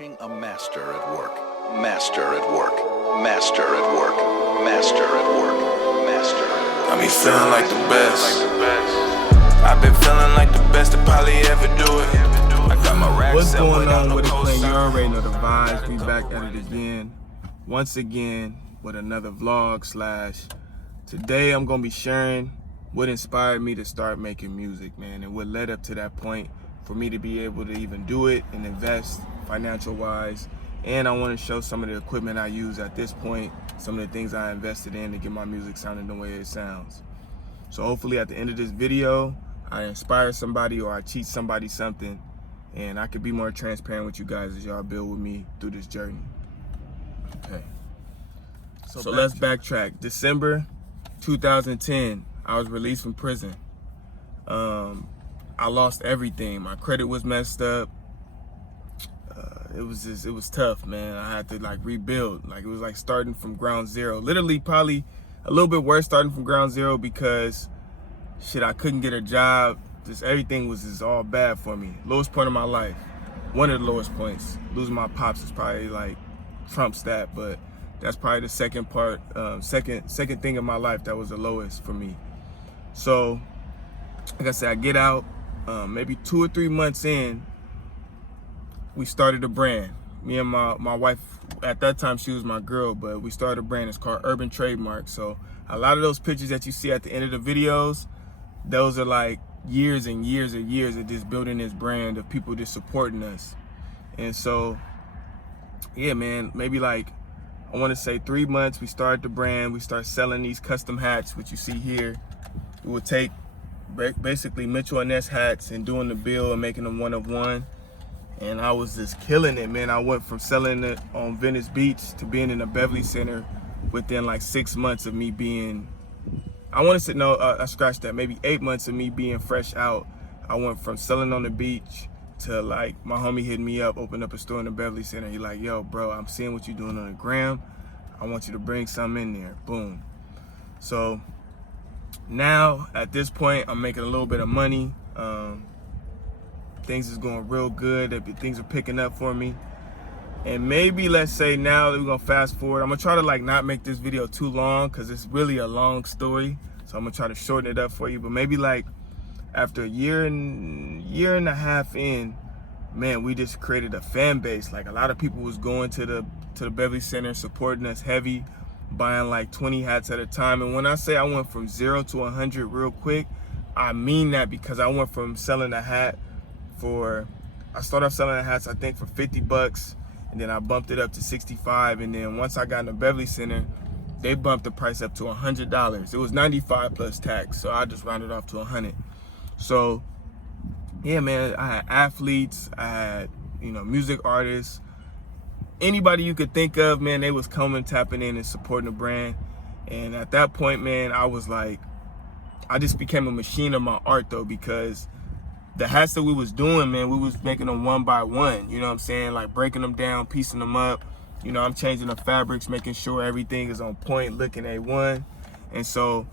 watching a master at work. Master at work. Master at work. Master at work. Master at work. I be feeling like the best. I've been feeling like the best to probably ever do it. I got my racks. What's going on with it, playing? You already know the vibes. We back at it again. Once again with another vlog / today I'm gonna be sharing what inspired me to start making music, man, and what led up to that point for me to be able to even do it and invest financial wise. And I want to show some of the equipment I use at this point, some of the things I invested in to get my music sounding the way it sounds. So hopefully at the end of this video, I inspire somebody or I teach somebody something, and I could be more transparent with you guys as y'all build with me through this journey. Okay. So let's backtrack. December 2010, I was released from prison. I lost everything. My credit was messed up. It was tough, man. I had to like rebuild. Like it was like starting from ground zero. Literally probably a little bit worse starting from ground zero because shit, I couldn't get a job. Just everything was just all bad for me. Lowest point of my life. One of the lowest points. Losing my pops is probably like trumps that, but that's probably the second part, second thing in my life that was the lowest for me. So, like I said, I get out, maybe 2 or 3 months in, we started a brand. Me and my wife, at that time she was my girl, but we started a brand. It's called UrbanTrademark. So a lot of those pictures that you see at the end of the videos, those are like years and years and years of just building this brand, of people just supporting us. And so, yeah, man, maybe like, I want to say 3 months, we started the brand. We start selling these custom hats, which you see here. We would take basically Mitchell & Ness hats and doing the bill and making them one of one. And I was just killing it, man. I went from selling it on Venice Beach to being in a Beverly Center within like 6 months of me being, I want to say, no, I scratched that, maybe 8 months of me being fresh out. I went from selling on the beach to like my homie hitting me up, opened up a store in the Beverly Center. He like, yo, bro, I'm seeing what you're doing on the gram. I want you to bring something in there. Boom. So now at this point, I'm making a little bit of money. Things is going real good. Things are picking up for me. And maybe let's say now that we're gonna fast forward, I'm gonna try to like not make this video too long because it's really a long story. So I'm gonna try to shorten it up for you. But maybe like after a year and a half in, man, we just created a fan base. Like a lot of people was going to the Beverly Center, supporting us heavy, buying like 20 hats at a time. And when I say I went from 0 to 100 real quick, I mean that, because I went from selling a hat I started off selling the hats, I think, for 50 bucks, and then I bumped it up to 65. And then once I got in the Beverly Center, they bumped the price up to $100. It was 95 plus tax, so I just rounded off to 100. So yeah, man, I had athletes, I had, you know, music artists, anybody you could think of, man, they was coming, tapping in and supporting the brand. And at that point, man, I was like, I just became a machine of my art though, because the hats that we was doing, man, we was making them one by one, you know what I'm saying? Like breaking them down, piecing them up. You know, I'm changing the fabrics, making sure everything is on point, looking A1. And so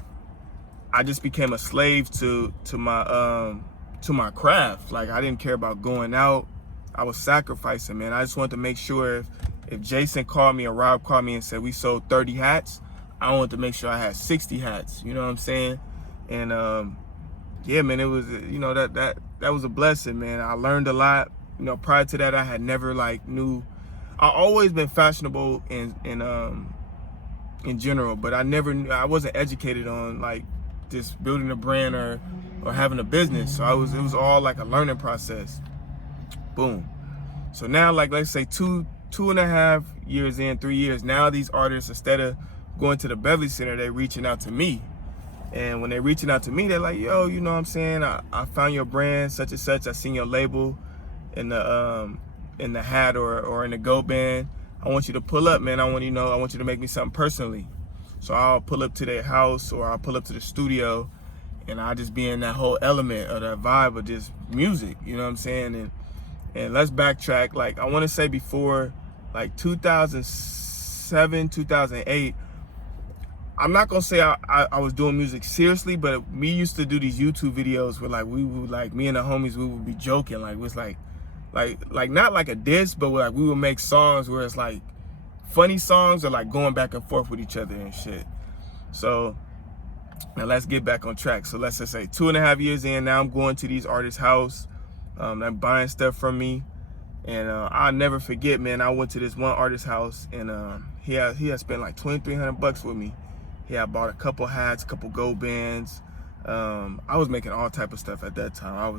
I just became a slave to my craft. Like I didn't care about going out. I was sacrificing, man. I just wanted to make sure if Jason called me or Rob called me and said we sold 30 hats, I wanted to make sure I had 60 hats, you know what I'm saying? And yeah, man, it was, you know, that was a blessing, man. I learned a lot. You know, prior to that, I had never like knew. I always been fashionable in general, but I wasn't educated on like just building a brand or having a business. So it was all like a learning process. Boom. So now, like, let's say 2.5 years in, 3 years, now these artists, instead of going to the Beverly Center, they're reaching out to me. And when they're reaching out to me, they're like, yo, you know what I'm saying? I found your brand, such and such. I seen your label in the hat or in the Go band. I want you to pull up, man. I want you to make me something personally. So I'll pull up to their house or I'll pull up to the studio, and I'll just be in that whole element of that vibe of just music, you know what I'm saying? And let's backtrack. Like I want to say before like 2007, 2008, I'm not gonna say I was doing music seriously, but we used to do these YouTube videos where like we would, like me and the homies, we would be joking. Like it was like, like not like a diss, but like we would make songs where it's like funny songs or like going back and forth with each other and shit. So now let's get back on track. So let's just say 2.5 years in, now I'm going to these artists' house. They're buying stuff from me. And I'll never forget, man, I went to this one artist's house, and he had spent like $2,300 with me. He had bought a couple hats, a couple gold bands. I was making all type of stuff at that time. I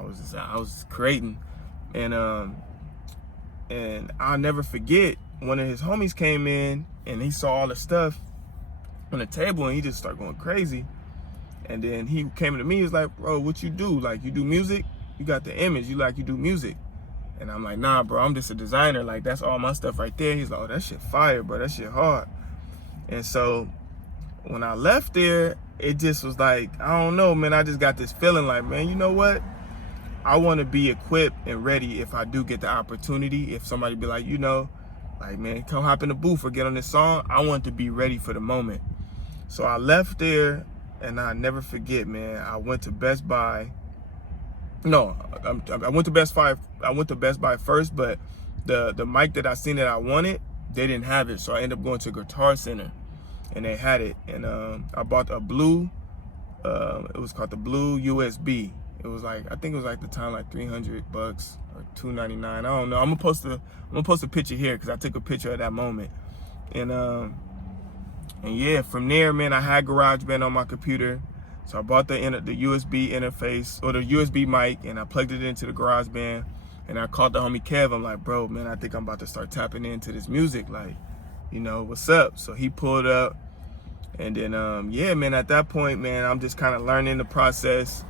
was creating. And I'll never forget, one of his homies came in and he saw all the stuff on the table and he just started going crazy. And then he came to me, he was like, bro, what you do? Like, you do music? You got the image, you do music. And I'm like, nah, bro, I'm just a designer. Like, that's all my stuff right there. He's like, oh, that shit fire, bro. That shit hard. And so when I left there, it just was like, I don't know, man. I just got this feeling like, man, you know what? I want to be equipped and ready if I do get the opportunity. If somebody be like, you know, like, man, come hop in the booth or get on this song. I want to be ready for the moment. So I left there, and I never forget, man. I went to Best Buy. No, I went to Best Buy. I went to Best Buy first, but the mic that I seen that I wanted, they didn't have it. So I ended up going to Guitar Center, and they had it. And I bought a blue. It was called the Blue USB. It was like, I think it was like the time like $300 or $299. I don't know. I'm gonna post a picture here because I took a picture of that moment. And yeah, from there, man, I had GarageBand on my computer. So I bought the USB interface, or the USB mic, and I plugged it into the GarageBand. And I called the homie Kev. I'm like, bro, man, I think I'm about to start tapping into this music. Like, you know, what's up? So he pulled up. And then, yeah, man, at that point, man, I'm just kind of learning the process.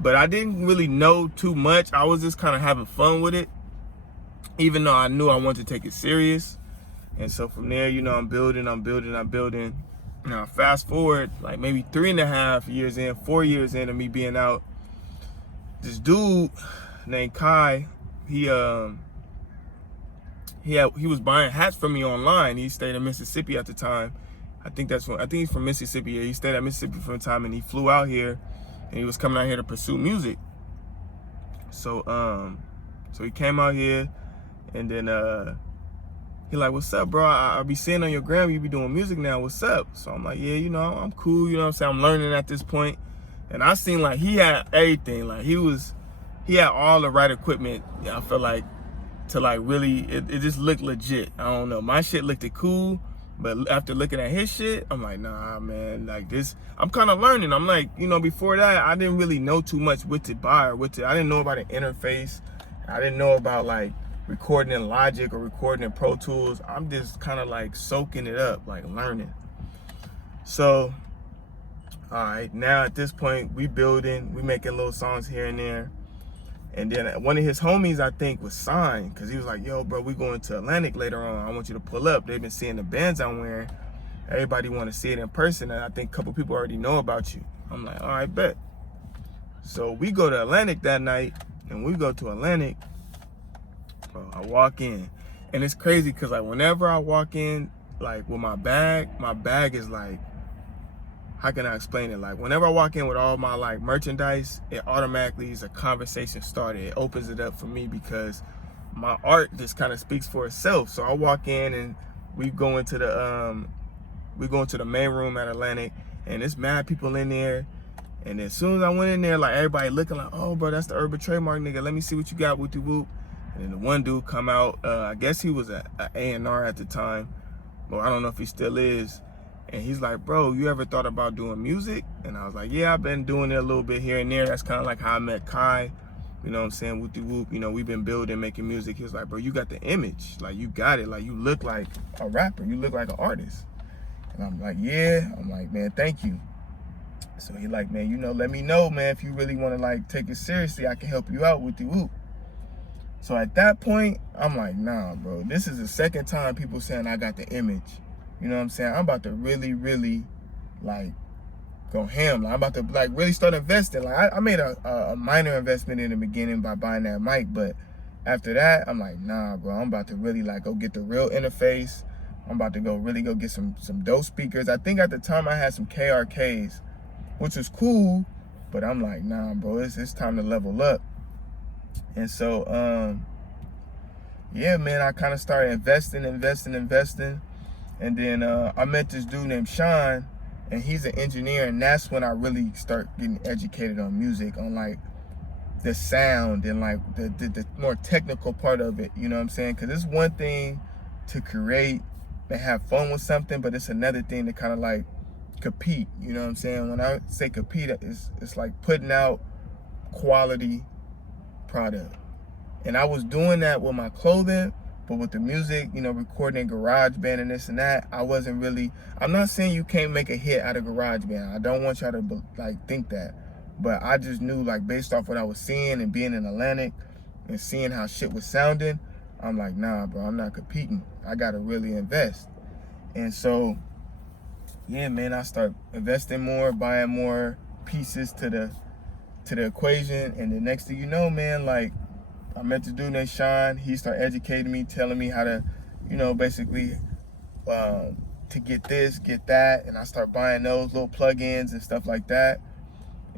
But I didn't really know too much. I was just kind of having fun with it, even though I knew I wanted to take it serious. And so from there, you know, I'm building. Now, fast forward, like maybe 3.5 years in, 4 years into me being out, this dude named Kai, he was buying hats from me online. He stayed in Mississippi at the time. I think he's from Mississippi. Yeah, he stayed at Mississippi for a time, and he flew out here, and he was coming out here to pursue music. So so he came out here, and then he like, what's up, bro? I be seeing on your gram you be doing music now. What's up? So I'm like, yeah, you know, I'm cool. You know what I'm saying? I'm learning at this point. And I seen like he had everything. Like he had all the right equipment. Yeah, I feel like to like really, it just looked legit. I don't know. My shit looked cool. But after looking at his shit, I'm like, nah, man, like this, I'm kind of learning. I'm like, you know, before that, I didn't really know too much what to buy or I didn't know about an interface. I didn't know about like recording in Logic or recording in Pro Tools. I'm just kind of like soaking it up, like learning. So, all right, now at this point, we making little songs here and there. And then one of his homies, I think, was signed because he was like, yo, bro, we going to Atlantic later on. I want you to pull up. They've been seeing the bands I'm wearing. Everybody want to see it in person. And I think a couple people already know about you. I'm like, all right, bet. So we go to Atlantic that night. And we go to Atlantic. Bro, I walk in. And it's crazy because like whenever I walk in, like with my bag is like, how can I explain it? Like whenever I walk in with all my like merchandise, it automatically is a conversation started. It opens it up for me because my art just kind of speaks for itself. So I walk in and we go into the main room at Atlantic, and it's mad people in there. And as soon as I went in there, like everybody looking like, oh bro, that's the UrbanTrademark nigga. Let me see what you got, whoop de whoop. And then the one dude come out, I guess he was a A&R at the time, but I don't know if he still is. And he's like, bro, you ever thought about doing music? And I was like, yeah, I've been doing it a little bit here and there. That's kind of like how I met Kai. You know what I'm saying? Whoop de whoop. You know, we've been building, making music. He was like, bro, you got the image. Like, you got it. Like, you look like a rapper. You look like an artist. And I'm like, yeah. I'm like, man, thank you. So he like, man, you know, let me know, man, if you really want to, like, take it seriously, I can help you out with the whoop. So at that point, I'm like, nah, bro. This is the second time people saying I got the image. You know what I'm saying? I'm about to really, really, like, go ham. Like, I'm about to, like, really start investing. Like, I made a minor investment in the beginning by buying that mic, but after that, I'm like, nah, bro. I'm about to really, like, go get the real interface. I'm about to really go get some dope speakers. I think at the time I had some KRKs, which was cool, but I'm like, nah, bro. It's time to level up. And so, yeah, man, I kind of started investing. And then I met this dude named Sean, and he's an engineer. And that's when I really start getting educated on music, on like the sound and like the more technical part of it. You know what I'm saying? Because it's one thing to create and have fun with something, but it's another thing to kind of like compete. You know what I'm saying? When I say compete, it's like putting out quality product. And I was doing that with my clothing, but with the music, you know, recording GarageBand and this and that, I wasn't really, I'm not saying you can't make a hit out of GarageBand. I don't want y'all to like think that. But I just knew, like, based off what I was seeing and being in Atlantic and seeing how shit was sounding, I'm like, nah, bro, I'm not competing. I gotta really invest. And so, yeah, man, I start investing more, buying more pieces to the equation. And the next thing you know, man, like, I met this dude named Sean. He started educating me, telling me how to, you know, basically to get this, get that. And I start buying those little plugins and stuff like that.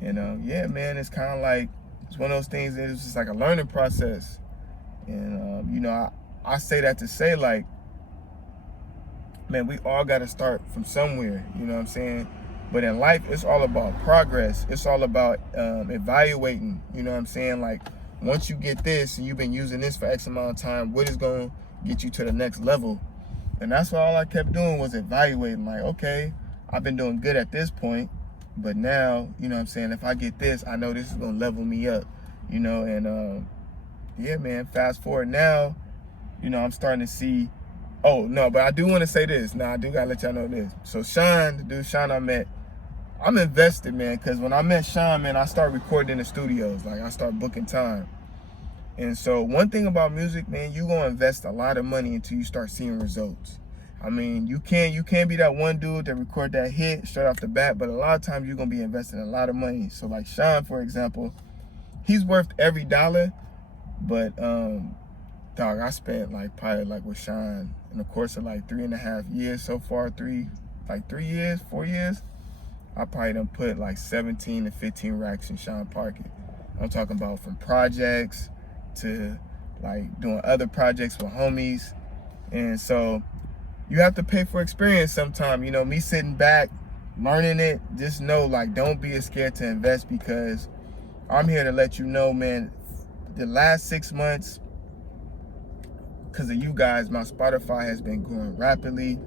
And yeah, man, it's kind of like, it's one of those things that it's just like a learning process. And, you know, I say that to say, like, man, we all got to start from somewhere, you know what I'm saying? But in life, it's all about progress. It's all about evaluating, you know what I'm saying? Like, once you get this and you've been using this for X amount of time, what is going to get you to the next level? And that's what all I kept doing was evaluating. Like, okay, I've been doing good at this point, but now, you know what I'm saying, if I get this, I know this is going to level me up, you know? And yeah, man, fast forward now, you know, I'm starting to see, oh, no, but I do want to say this. Now, I do got to let y'all know this. So Sean, the dude Sean I met, I'm invested, man, because when I met Sean, man, I started recording in the studios. Like, I started booking time. And so one thing about music, man, you going to invest a lot of money until you start seeing results. I mean, you can't be that one dude that record that hit straight off the bat, but a lot of times you're going to be investing a lot of money. So like Sean, for example, he's worth every dollar, but dog, I spent like probably like with Sean in the course of like 3.5 years so far, 4 years, I probably done put like 17 to 15 racks in Sean pocket. I'm talking about from projects to like doing other projects with homies. And so you have to pay for experience sometime. You know, me sitting back, learning it, just know, like, don't be scared to invest, because I'm here to let you know, man, the last 6 months, because of you guys, my Spotify has been growing rapidly.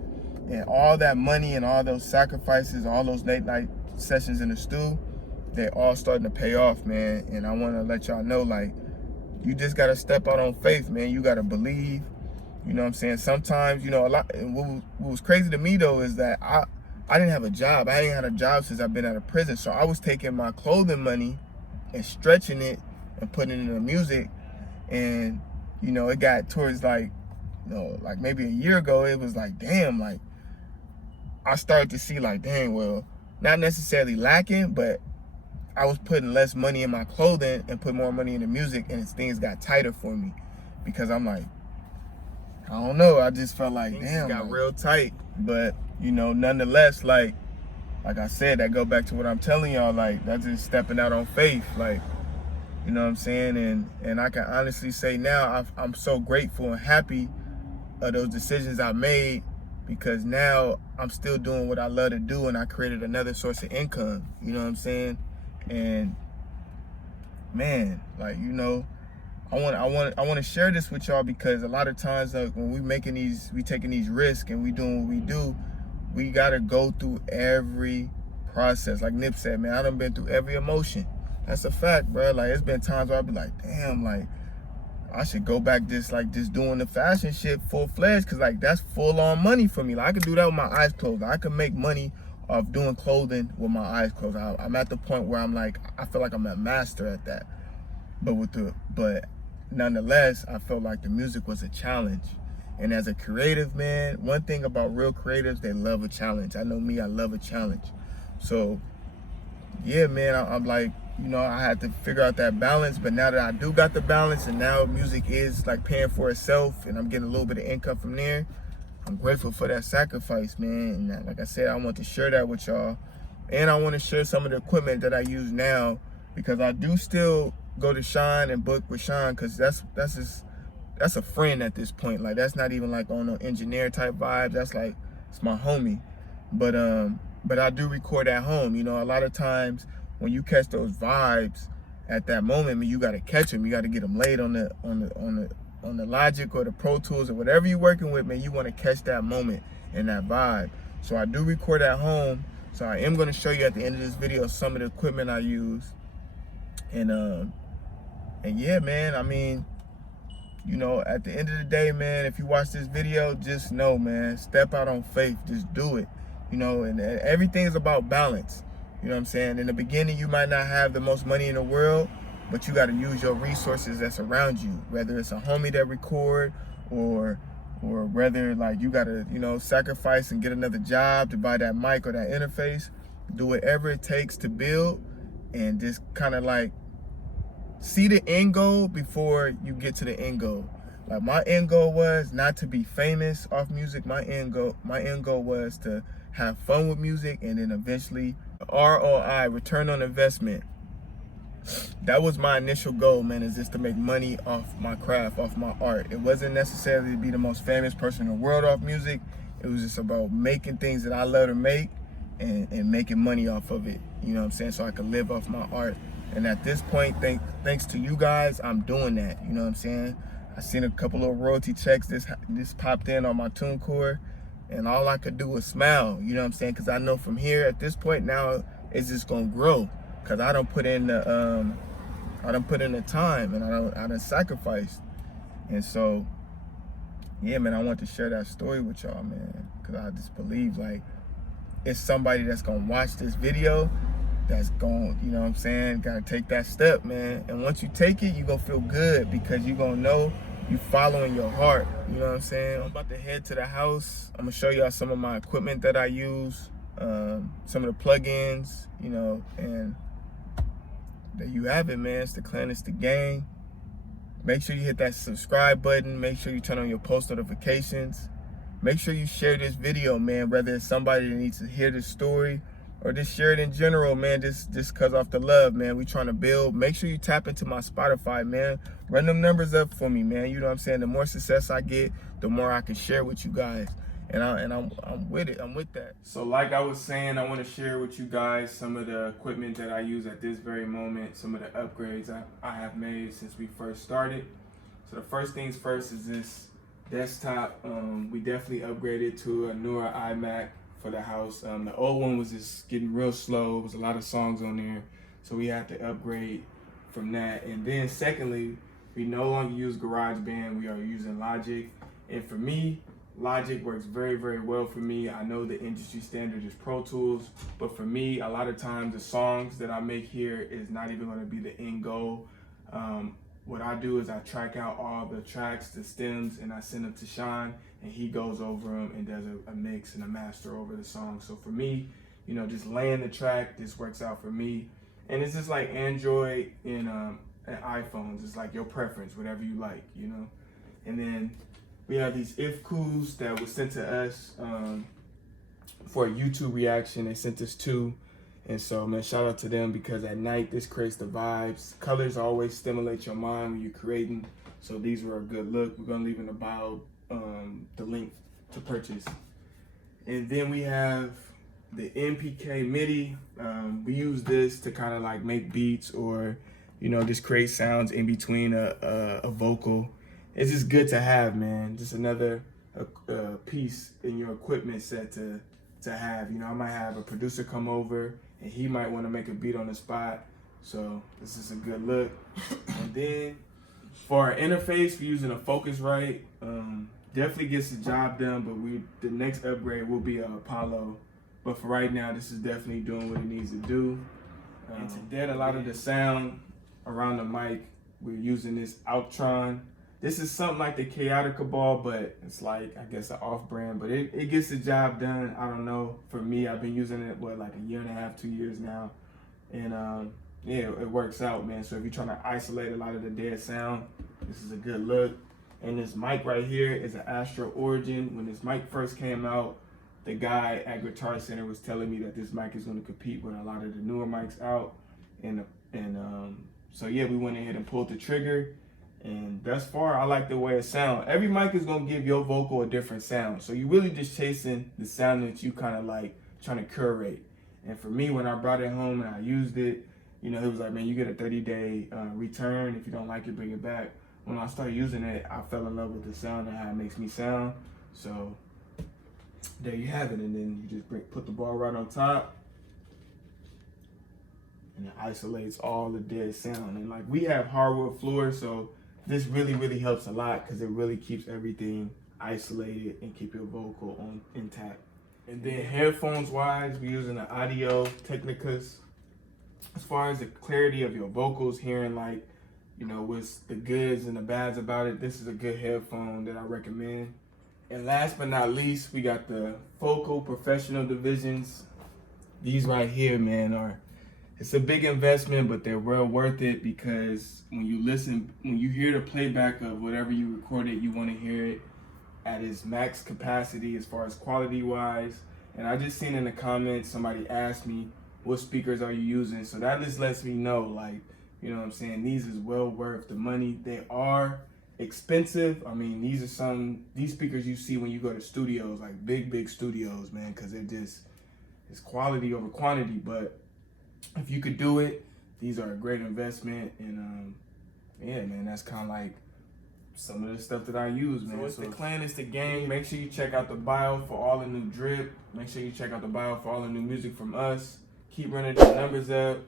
And all that money and all those sacrifices, all those late night sessions in the stew, they all starting to pay off, man. And I want to let y'all know, like, you just got to step out on faith, man. You got to believe. You know what I'm saying? Sometimes, you know, a lot. What was crazy to me, though, is that I didn't have a job. I ain't had a job since I've been out of prison. So I was taking my clothing money and stretching it and putting it into music. And, you know, it got towards like, you know, like maybe a year ago, it was like, damn, like, I started to see like, dang, well, not necessarily lacking, but I was putting less money in my clothing and put more money in the music, and things got tighter for me, because I'm like, I don't know, I just felt like, damn, got like, real tight. But, you know, nonetheless, like I said, that go back to what I'm telling y'all, like, that's just stepping out on faith, like, you know what I'm saying? And I can honestly say now, I'm so grateful and happy of those decisions I made, because now I'm still doing what I love to do, and I created another source of income, you know what I'm saying? And man, like, you know, I want to share this with y'all, because a lot of times, like, when we taking these risks and we doing what we do, we got to go through every process. Like Nip said, man, I done been through every emotion. That's a fact, bro. Like, it's been times where I be like, damn, like, I should go back just doing the fashion shit full-fledged, because, like, that's full-on money for me. Like, I could do that with my eyes closed. I could make money off doing clothing with my eyes closed. I'm at the point where I'm like, I feel like I'm a master at that. But nonetheless, I felt like the music was a challenge. And as a creative, man, one thing about real creatives, they love a challenge. I know me, I love a challenge. So, yeah, man, I'm like, you know, I had to figure out that balance. But now that I do got the balance, and now music is like paying for itself, and I'm getting a little bit of income from there, I'm grateful for that sacrifice, man. And like I said, I want to share that with y'all. And I want to share some of the equipment that I use now, because I do still go to Sean and book with Sean, because that's a friend at this point. Like, that's not even like on no engineer type vibes. That's like, it's my homie. But I do record at home. You know, a lot of times when you catch those vibes at that moment, man, you got to catch them. You got to get them laid on the Logic or the Pro Tools or whatever you're working with, man. You want to catch that moment and that vibe. So I do record at home. So I am going to show you at the end of this video some of the equipment I use. And yeah, man, I mean, you know, at the end of the day, man, if you watch this video, just know, man, step out on faith. Just do it. You know, and everything's about balance. You know what I'm saying? In the beginning, you might not have the most money in the world, but you got to use your resources that's around you, whether it's a homie that record or whether like you got to, you know, sacrifice and get another job to buy that mic or that interface. Do whatever it takes to build, and just kind of like see the end goal before you get to the end goal. Like, my end goal was not to be famous off music. My end goal was to have fun with music, and then eventually ROI, return on investment. That was my initial goal, man, is just to make money off my craft, off my art. It wasn't necessarily to be the most famous person in the world off music. It was just about making things that I love to make and making money off of it. You know what I'm saying? So I could live off my art. And at this point, thanks to you guys, I'm doing that. You know what I'm saying? I seen a couple of royalty checks this popped in on my TuneCore, and all I could do was smile. You know what I'm saying? Because I know from here at this point now, it's just gonna grow. Cause I done put in the time, and I done sacrificed. And so, yeah, man, I want to share that story with y'all, man. Cause I just believe like it's somebody that's gonna watch this video that's going, you know what I'm saying, gotta take that step, man. And once you take it, you gonna feel good, because you gonna know you following your heart. You know what I'm saying? I'm about to head to the house. I'm gonna show y'all some of my equipment that I use, some of the plugins, you know, and there you have it, man. It's the clan, it's the gang. Make sure you hit that subscribe button. Make sure you turn on your post notifications. Make sure you share this video, man, whether it's somebody that needs to hear this story or just share it in general, man, just cause off the love, man. We trying to build. Make sure you tap into my Spotify, man. Run them numbers up for me, man. You know what I'm saying? The more success I get, the more I can share with you guys. And I'm with it. I'm with that. So like I was saying, I want to share with you guys some of the equipment that I use at this very moment, some of the upgrades I have made since we first started. So the first things first is this desktop. We definitely upgraded to a newer iMac for the house. The old one was just getting real slow. There was a lot of songs on there, so we had to upgrade from that. And then secondly, we no longer use GarageBand. We are using Logic. And for me, Logic works very, very well for me. I know the industry standard is Pro Tools, but for me, a lot of times the songs that I make here is not even going to be the end goal. What I do is I track out all the tracks, the stems, and I send them to Sean, and he goes over them and does a mix and a master over the song. So for me, you know, just laying the track, this works out for me. And it's just like Android and iPhones. It's like your preference, whatever you like, you know. And then we have these IFCUs that were sent to us for a YouTube reaction. They sent us 2. And so, man, shout out to them, because at night this creates the vibes. Colors always stimulate your mind when you're creating. So these were a good look. We're gonna leave in the bio the link to purchase. And then we have the MPK MIDI. We use this to kind of like make beats, or, you know, just create sounds in between a vocal. It's just good to have, man. Just another piece in your equipment set to have. You know, I might have a producer come over and he might want to make a beat on the spot. So this is a good look. And then for our interface, we're using a Focusrite. Definitely gets the job done, but the next upgrade will be an Apollo. But for right now, this is definitely doing what it needs to do. And to get a lot of the sound around the mic, we're using this Altron. This is something like the Chaotica ball, but it's like, I guess, an off-brand, but it gets the job done. I don't know. For me, I've been using it, like 1.5 years, 2 years now. And yeah, it works out, man. So if you're trying to isolate a lot of the dead sound, this is a good look. And this mic right here is an Astro Origin. When this mic first came out, the guy at Guitar Center was telling me that this mic is going to compete with a lot of the newer mics out. And So yeah, we went ahead and pulled the trigger, and thus far, I like the way it sounds. Every mic is gonna give your vocal a different sound. So you really just chasing the sound that you kind of like trying to curate. And for me, when I brought it home and I used it, you know, it was like, man, you get a 30-day return. If you don't like it, bring it back. When I started using it, I fell in love with the sound and how it makes me sound. So there you have it. And then you just put the ball right on top, and it isolates all the dead sound. And like, we have hardwood floors, so this really, really helps a lot because it really keeps everything isolated and keep your vocal on intact. And then headphones wise, we're using the Audio Technicas. As far as the clarity of your vocals, hearing like, you know, what's the goods and the bads about it, this is a good headphone that I recommend. And last but not least, we got the Focal Professional Divisions. These right here, man, it's a big investment, but they're well worth it, because when you hear the playback of whatever you recorded, you want to hear it at its max capacity as far as quality wise. And I just seen in the comments, somebody asked me, what speakers are you using? So that just lets me know, like, you know what I'm saying, these is well worth the money. They are expensive. I mean, these speakers you see when you go to studios, like big studios, man, because it's quality over quantity. But if you could do it, these are a great investment. And yeah, man, that's kind of like some of the stuff that I use, man. So it's the clan, it's the gang. Make sure you check out the bio for all the new drip. Make sure you check out the bio for all the new music from us. Keep running the numbers up.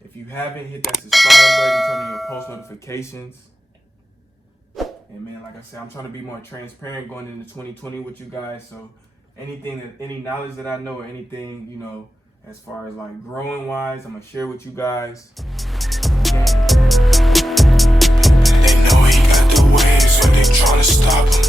If you haven't, hit that subscribe button, turn on your post notifications. And man, like I said, I'm trying to be more transparent going into 2020 with you guys. So any knowledge that I know, or anything, you know, as far as like growing wise, I'm gonna share with you guys. They know he got the waves, but they tryna stop him.